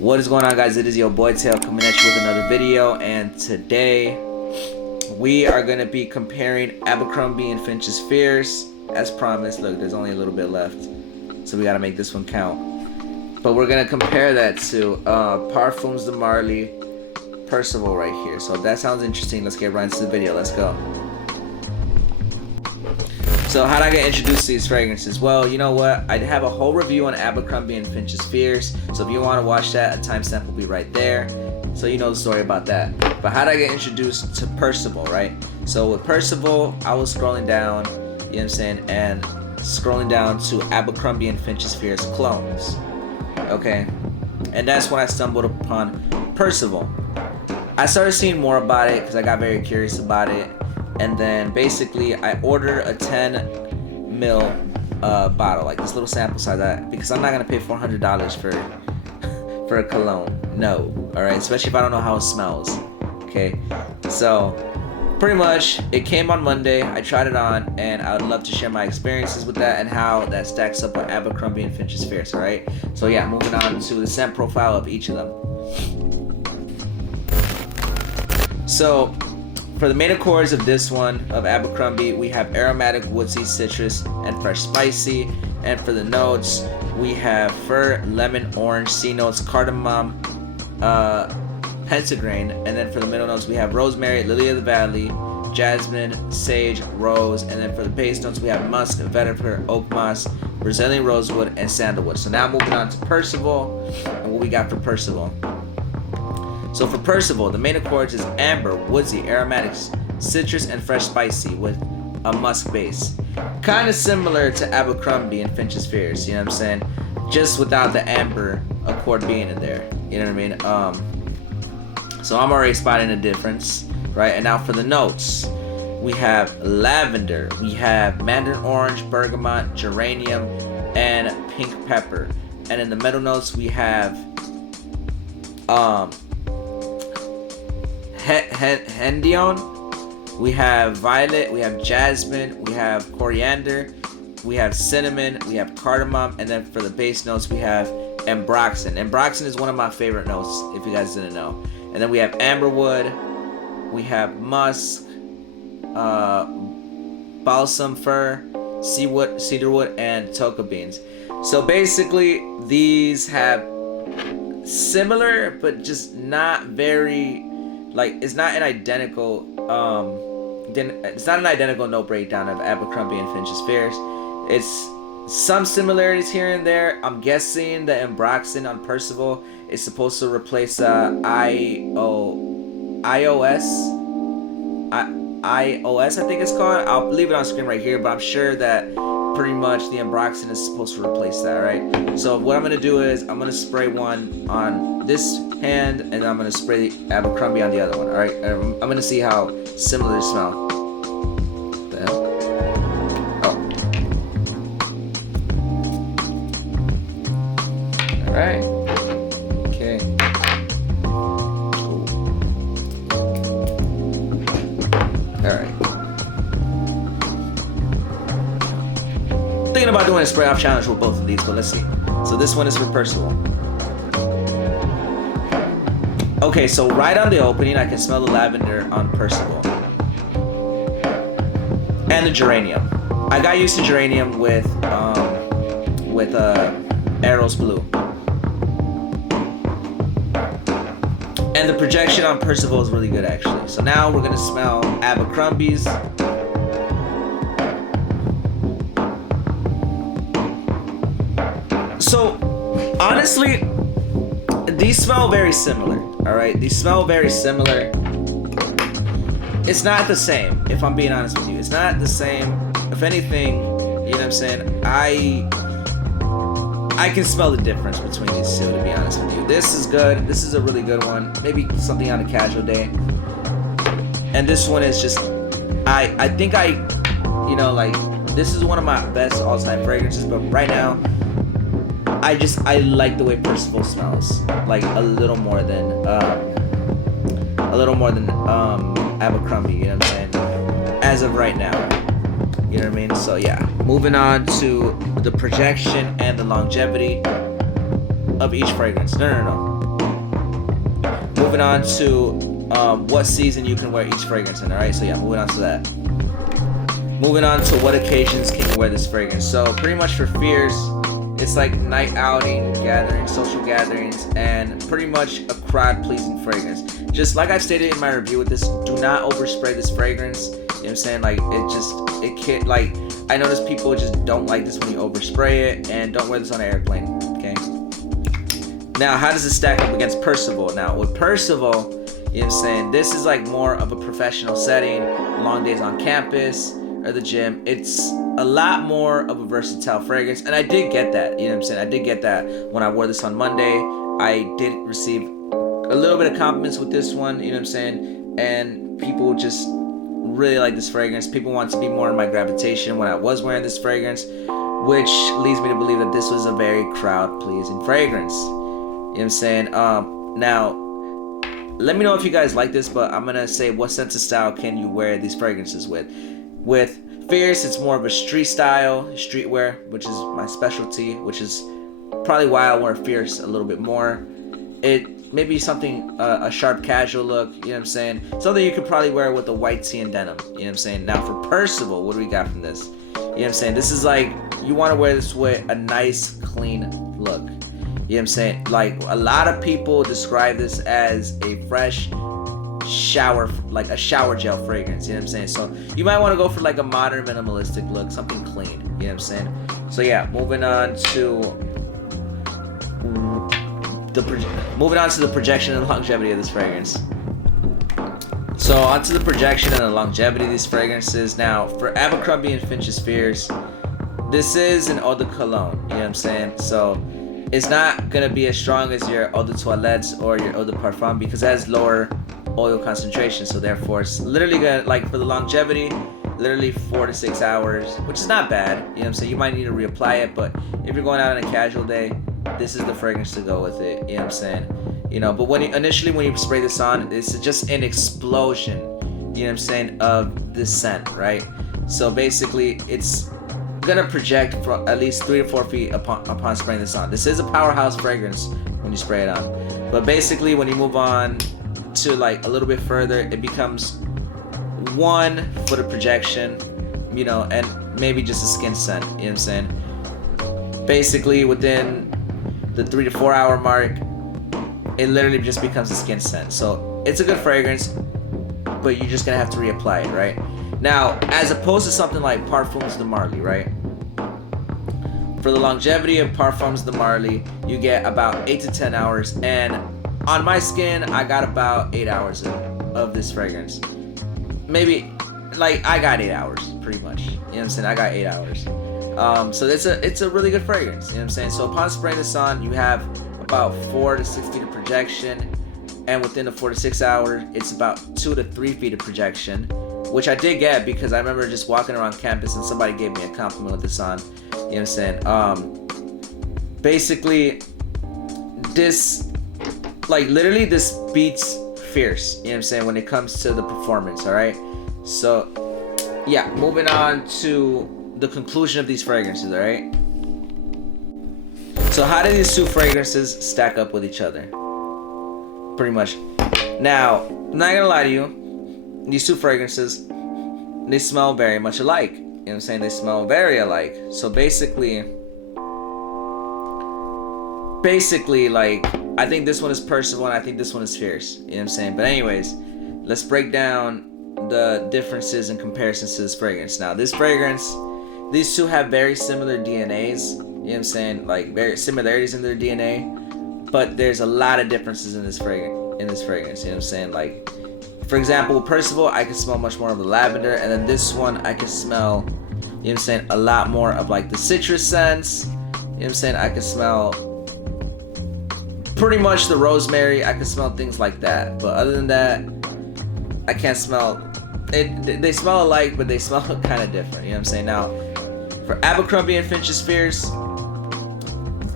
What is going on, guys? It is your boy Tail coming at you with another video, and today we are going to be comparing Abercrombie and Fitch's Fears. As promised, look, there's only a little bit left, so we got to make this one count. But we're going to compare that to Parfums de Marly Percival right here. So if that sounds interesting, let's get right into the video. Let's go. So how did I get introduced to these fragrances? Well, you know what? I have a whole review on Abercrombie and Fitch's Fears. So if you want to watch that, a timestamp will be right there. So you know the story about that. But how did I get introduced to Percival, right? So with Percival, I was scrolling down, you know what I'm saying, and scrolling down to Abercrombie and Fitch's Fears clones. Okay? And that's when I stumbled upon Percival. I started seeing more about it because I got very curious about it. And then basically I ordered a 10 ml bottle, like this little sample size, because I'm not gonna pay $400 for a cologne. No, all right, especially if I don't know how it smells. Okay, so pretty much it came on Monday. I tried it on, and I would love to share my experiences with that and how that stacks up with Abercrombie and Fitch's Fears. All right, so yeah, moving on to the scent profile of each of them. So for the main accords of this one, of Abercrombie, we have aromatic, woodsy, citrus, and fresh spicy. And for the notes, we have fir, lemon, orange, C notes, cardamom, pentagrain. And then for the middle notes, we have rosemary, lily of the valley, jasmine, sage, rose. And then for the base notes, we have musk, vetiver, oak moss, Brazilian rosewood, and sandalwood. So now moving on to Percival, and what we got for Percival. So for Percival, the main accords is amber, woodsy, aromatics, citrus, and fresh spicy with a musk base. Kind of similar to Abercrombie and Fitch's Fears, you know what I'm saying? Just without the amber accord being in there, you know what I mean? So I'm already spotting a difference, right? And now for the notes, we have lavender, we have mandarin orange, bergamot, geranium, and pink pepper. And in the middle notes, we have hendion, we have violet, we have jasmine, we have coriander, we have cinnamon, we have cardamom, and then for the base notes we have ambroxan. Ambroxan is one of my favorite notes, if you guys didn't know. And then we have amberwood, we have musk, balsam fir, cedarwood, and tonka beans. So basically these have similar but just not very, like, it's not an identical note breakdown of Abercrombie and Fitch's Fears. It's some similarities here and there. I'm guessing the ambroxan on Percival is supposed to replace iOS, I think it's called. I'll leave it on screen right here, but I'm sure that pretty much the ambroxan is supposed to replace that, right? So what I'm gonna do is I'm gonna spray one on this hand, and I'm gonna spray Abercrombie on the other one. All right, I'm gonna see how similar they smell. What the hell? Oh. All right. Okay. Cool. All right. Thinking about doing a spray off challenge with both of these, but let's see. So this one is for Percival. Okay, so right on the opening, I can smell the lavender on Percival. And the geranium. I got used to geranium with Eros Blue. And the projection on Percival is really good, actually. So now we're gonna smell Abercrombie's. So, honestly, these smell very similar, all right? These smell very similar. It's not the same, if I'm being honest with you. It's not the same. If anything, you know what I'm saying? I can smell the difference between these two, to be honest with you. This is good. This is a really good one. Maybe something on a casual day. And this one is just, I think you know, like, this is one of my best all-time fragrances, but right now, I like the way Percival smells, like a little more than Abercrombie, you know what I'm saying? As of right now, you know what I mean? So yeah, moving on to the projection and the longevity of each fragrance. No. moving on to what season you can wear each fragrance in. All right, so yeah, moving on to that. Moving on to what occasions can you wear this fragrance. So pretty much for Fierce, it's like night outing, gatherings, social gatherings, and pretty much a crowd-pleasing fragrance. Just like I stated in my review with this, do not overspray this fragrance. You know what I'm saying? Like, it can't, like, I notice people just don't like this when you overspray it, and don't wear this on an airplane, okay? Now, how does it stack up against Percival? Now, with Percival, you know what I'm saying, this is like more of a professional setting, long days on campus, or the gym. It's a lot more of a versatile fragrance, and I did get that, you know what I'm saying? I did get that when I wore this on Monday. I did receive a little bit of compliments with this one, you know what I'm saying? And people just really like this fragrance. People want to be more in my gravitation when I was wearing this fragrance, which leads me to believe that this was a very crowd-pleasing fragrance. You know what I'm saying? Now, let me know if you guys like this, but I'm gonna say what sense of style can you wear these fragrances with. With Fierce, it's more of a street style, streetwear, which is my specialty, which is probably why I wear Fierce a little bit more. It may be something, a sharp casual look, you know what I'm saying? Something you could probably wear with a white tee and denim, you know what I'm saying? Now for Percival, what do we got from this? You know what I'm saying? This is like, you want to wear this with a nice, clean look. You know what I'm saying? Like, a lot of people describe this as a fresh shower, like a shower gel fragrance, you know what I'm saying? So you might want to go for like a modern minimalistic look, something clean, you know what I'm saying? So yeah, moving on to the projection and longevity of this fragrance. So onto the projection and the longevity of these fragrances. Now for Abercrombie and Fitch's Fierce, this is an eau de cologne, you know what I'm saying? So it's not gonna be as strong as your eau de toilette or your eau de parfum because it has lower oil concentration, so therefore it's literally gonna, like, for the longevity, literally 4 to 6 hours, which is not bad, you know what I'm saying? You might need to reapply it, but if you're going out on a casual day, this is the fragrance to go with it, you know what I'm saying? You know, but when you spray this on, it's just an explosion, you know what I'm saying, of this scent, right? So basically, it's gonna project for at least 3 to 4 feet upon spraying this on. This is a powerhouse fragrance when you spray it on, but basically when you move on to like a little bit further, it becomes 1 foot of projection, you know, and maybe just a skin scent, you know what I'm saying? Basically within the 3 to 4 hour mark, it literally just becomes a skin scent. So it's a good fragrance, but you're just gonna have to reapply it, right? Now, as opposed to something like Parfums de Marly, right? For the longevity of Parfums de Marly, you get about 8 to 10 hours, and on my skin, I got about 8 hours of this fragrance. Maybe, like, I got 8 hours, pretty much. You know what I'm saying? I got 8 hours. So it's a really good fragrance, you know what I'm saying? So upon spraying this on, you have about 4 to 6 feet of projection, and within the 4 to 6 hours, it's about 2 to 3 feet of projection, which I did get because I remember just walking around campus and somebody gave me a compliment with this on, you know what I'm saying? Basically, this, like, literally this beats Fierce, you know what I'm saying, when it comes to the performance, alright? So, yeah, moving on to the conclusion of these fragrances, alright? So how do these two fragrances stack up with each other? Pretty much. Now, I'm not gonna lie to you, these two fragrances, they smell very much alike. You know what I'm saying? They smell very alike. So basically, like, I think this one is Percival and I think this one is Fierce. You know what I'm saying? But anyways, let's break down the differences and comparisons to this fragrance. Now, this fragrance, these two have very similar DNAs. You know what I'm saying? Like, very similarities in their DNA. But there's a lot of differences in this fragrance. You know what I'm saying? Like, for example, with Percival, I can smell much more of the lavender, and then this one, I can smell, you know what I'm saying, a lot more of like the citrus scents. You know what I'm saying? I can smell pretty much the rosemary. I can smell things like that. But other than that, I can't smell it. They smell alike, but they smell kind of different. You know what I'm saying? Now, for Abercrombie and Fitch's Fierce,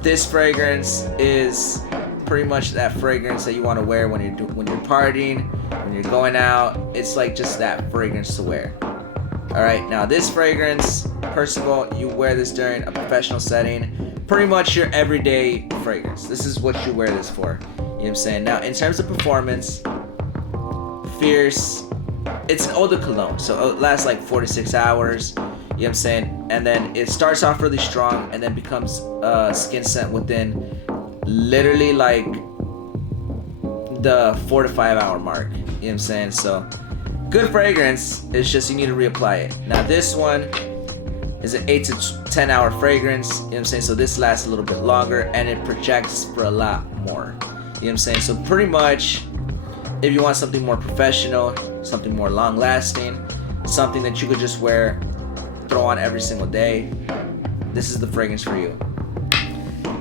this fragrance is pretty much that fragrance that you want to wear when you're partying, when you're going out. It's like just that fragrance to wear. All right, now this fragrance, Percival, you wear this during a professional setting, pretty much your everyday fragrance. This is what you wear this for. You know what I'm saying? Now, in terms of performance, Fierce, it's an eau de cologne, so it lasts like 4 to 6 hours. You know what I'm saying? And then it starts off really strong and then becomes skin scent within literally like the 4 to 5 hour mark. You know what I'm saying? So good fragrance, it's just you need to reapply it. Now this one is an 8 to 10 hour fragrance. You know what I'm saying? So this lasts a little bit longer and it projects for a lot more. You know what I'm saying? So pretty much, if you want something more professional, something more long lasting, something that you could just wear, throw on every single day, this is the fragrance for you.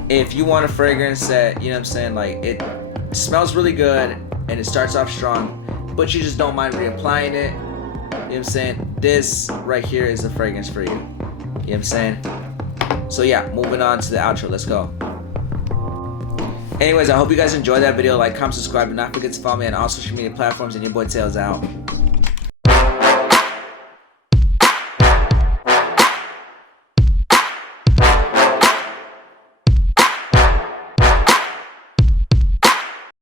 If you want a fragrance that, you know what I'm saying, like it smells really good and it starts off strong, but you just don't mind reapplying it, you know what I'm saying, this right here is the fragrance for you. You know what I'm saying? So yeah, moving on to the outro. Let's go. Anyways, I hope you guys enjoyed that video. Like, comment, subscribe, and not forget to follow me on all social media platforms. And your boy Tails out.